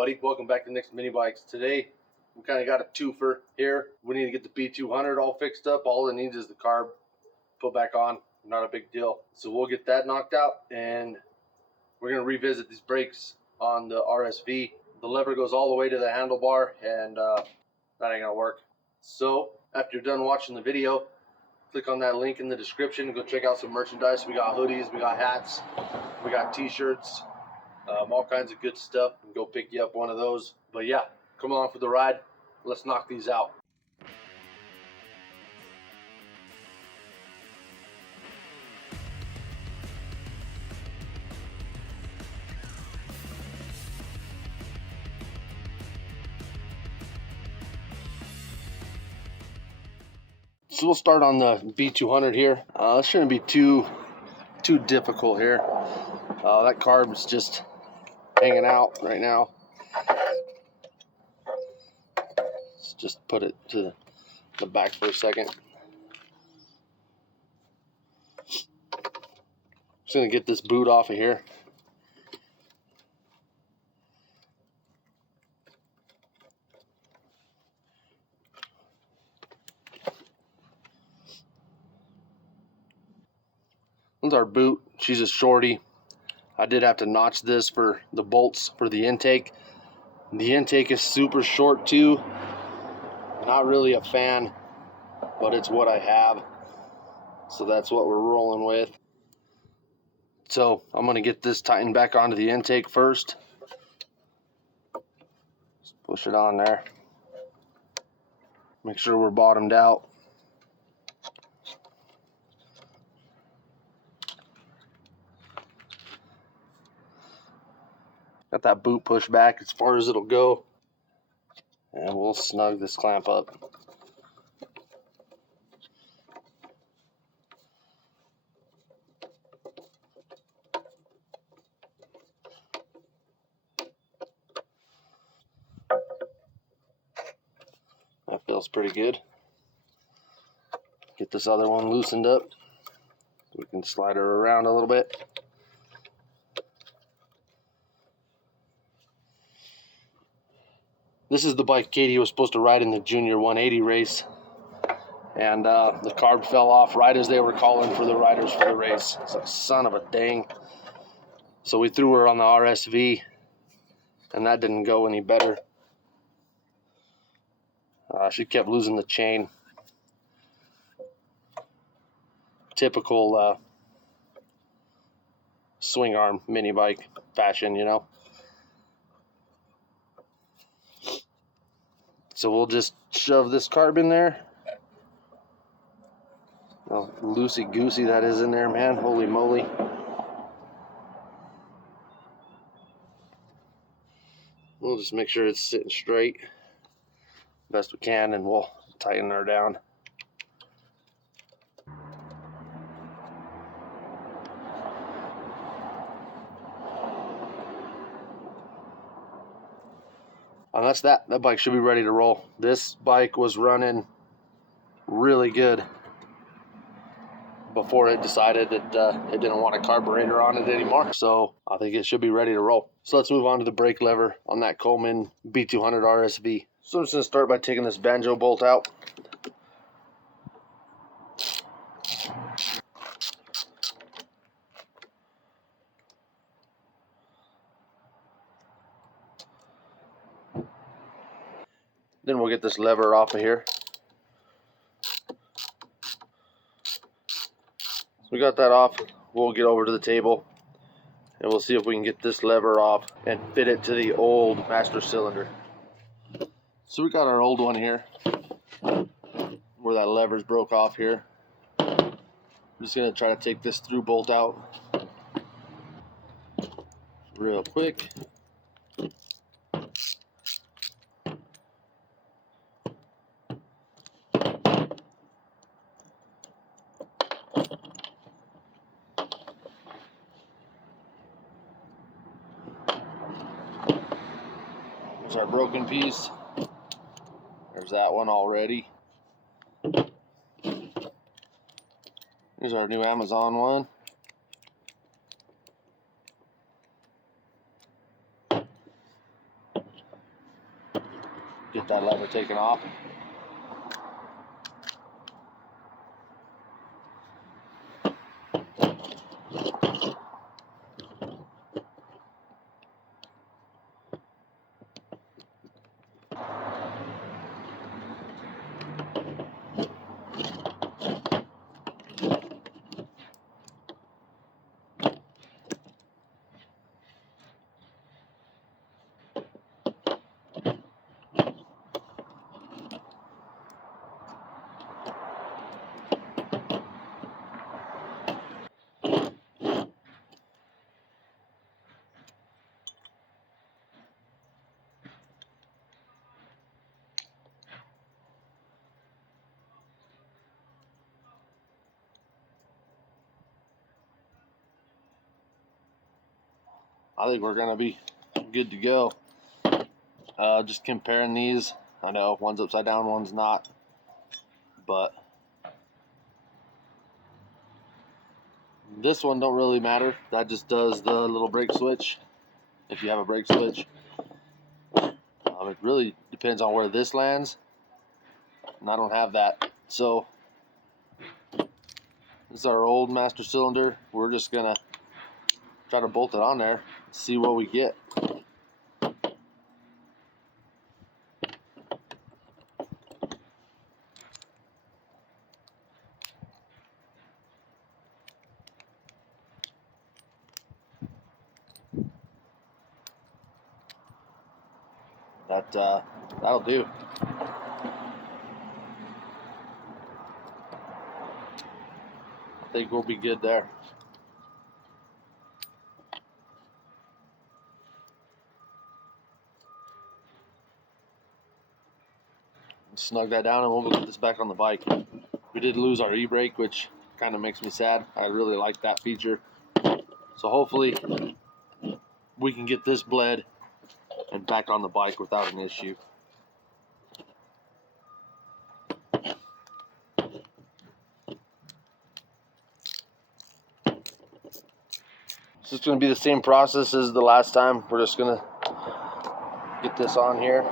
everybody, welcome back to Nicsminibikes. Today we kind of got a twofer here. We need to get the B200 all fixed up. All it needs is the carb put back on, not a big deal. So we'll get that knocked out and we're going to revisit these brakes on the RSV. The lever goes all the way to the handlebar and that ain't gonna work. So after you're done watching the video, click on that link in the description and go check out some merchandise. We got hoodies, we got hats, we got t-shirts, all kinds of good stuff. And go pick you up one of those. But yeah, come along for the ride. Let's knock these out. So we'll start on the B200 here. It shouldn't be too difficult here. That carb is just hanging out right now. Let's just put it to the back for a second. Just gonna get this boot off of here. This is our boot. She's a shorty. I did have to notch this for the bolts for the intake. The intake is super short too. Not really a fan, but it's what I have. So that's what we're rolling with. So I'm gonna get this tightened back onto the intake first. Just push it on there. Make sure we're bottomed out. Got that boot pushed back as far as it'll go. And we'll snug this clamp up. That feels pretty good. Get this other one loosened up. We can slide her around a little bit. This is the bike Katie was supposed to ride in the Junior 180 race. And the carb fell off right as they were calling for the riders for the race. It's like, son of a dang. So we threw her on the RSV, and that didn't go any better. She kept losing the chain. Typical swing arm mini bike fashion, you know. So we'll just shove this carb in there. Oh, loosey-goosey that is in there, man. Holy moly. We'll just make sure it's sitting straight best we can, and we'll tighten her down. And that's that. That bike should be ready to roll. This bike was running really good before it decided that it didn't want a carburetor on it anymore. So I think it should be ready to roll. So let's move on to the brake lever on that Coleman B200RSV. So I'm just going to start by taking this banjo bolt out. Then we'll get this lever off of here. So we got that off. We'll get over to the table and we'll see if we can get this lever off and fit it to the old master cylinder. So we got our old one here where that lever's broke off here. I'm just going to try to take this through bolt out real quick. There's our broken piece. There's that one already. Here's our new Amazon one. get that lever taken off. I think we're gonna be good to go. Just comparing these, I know one's upside down, one's not, but this one don't really matter. That just does the little brake switch, if you have a brake switch. It really depends on where this lands, and I don't have that. So this is our old master cylinder. We're just gonna try to bolt it on there, see what we get. That'll do. I think we'll be good there. Snug that down and we'll get this back on the bike. We did lose our e-brake, which kind of makes me sad. I really like that feature. So hopefully we can get this bled and back on the bike without an issue. So it's going to be the same process as the last time. We're just going to get this on here.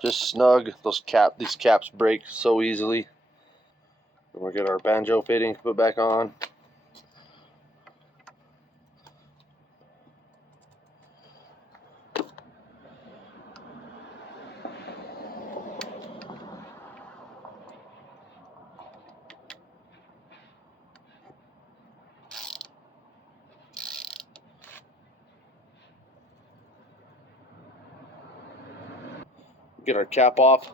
Just snug. These caps break so easily. And we'll get our banjo fitting put back on. Get our cap off.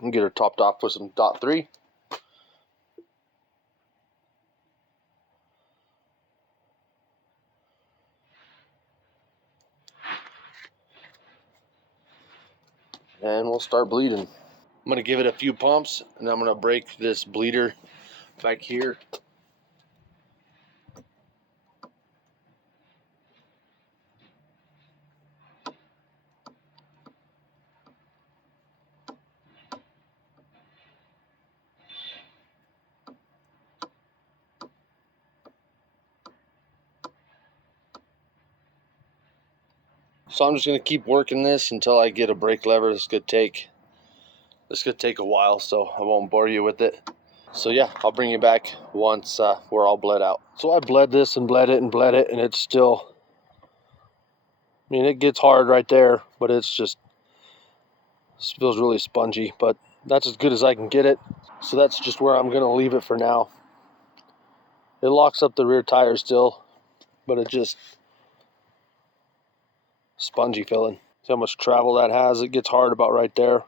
And get her topped off with some .3. And we'll start bleeding. I'm going to give it a few pumps and I'm going to break this bleeder back here. So I'm just going to keep working this until I get a brake lever. This could take a while, so I won't bore you with it. So yeah, I'll bring you back once we're all bled out. So I bled this and bled it and bled it, and it's still, I mean, it gets hard right there, but it feels really spongy, but that's as good as I can get it. So that's just where I'm going to leave it for now. It locks up the rear tire still, but it just spongy feeling. See how much travel that has? It gets hard about right there.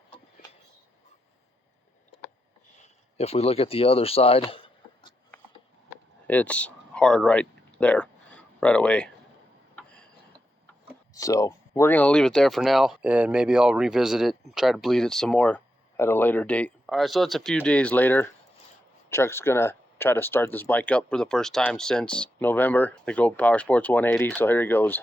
If we look at the other side, it's hard right there, right away. So we're going to leave it there for now, and maybe I'll revisit it, try to bleed it some more at a later date. All right, so it's a few days later. Truck's gonna try to start this bike up for the first time since November. The Powersports 180, so here he goes.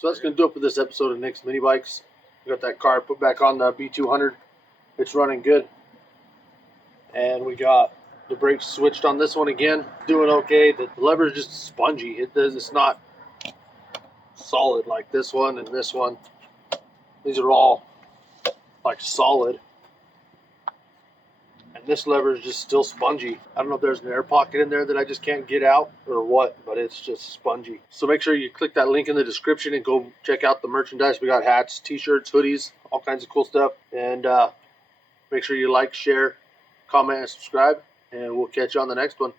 So that's going to do it for this episode of Nicsminibikes. We got that car put back on the B200. It's running good. And we got the brakes switched on this one again. Doing okay. The lever is just spongy. It's not solid like this one and this one. These are all like solid. And this lever is just still spongy. I don't know if there's an air pocket in there that I just can't get out or what, but it's just spongy. So make sure you click that link in the description and go check out the merchandise. We got hats, t-shirts, hoodies, all kinds of cool stuff. And make sure you like, share, comment, and subscribe. And we'll catch you on the next one.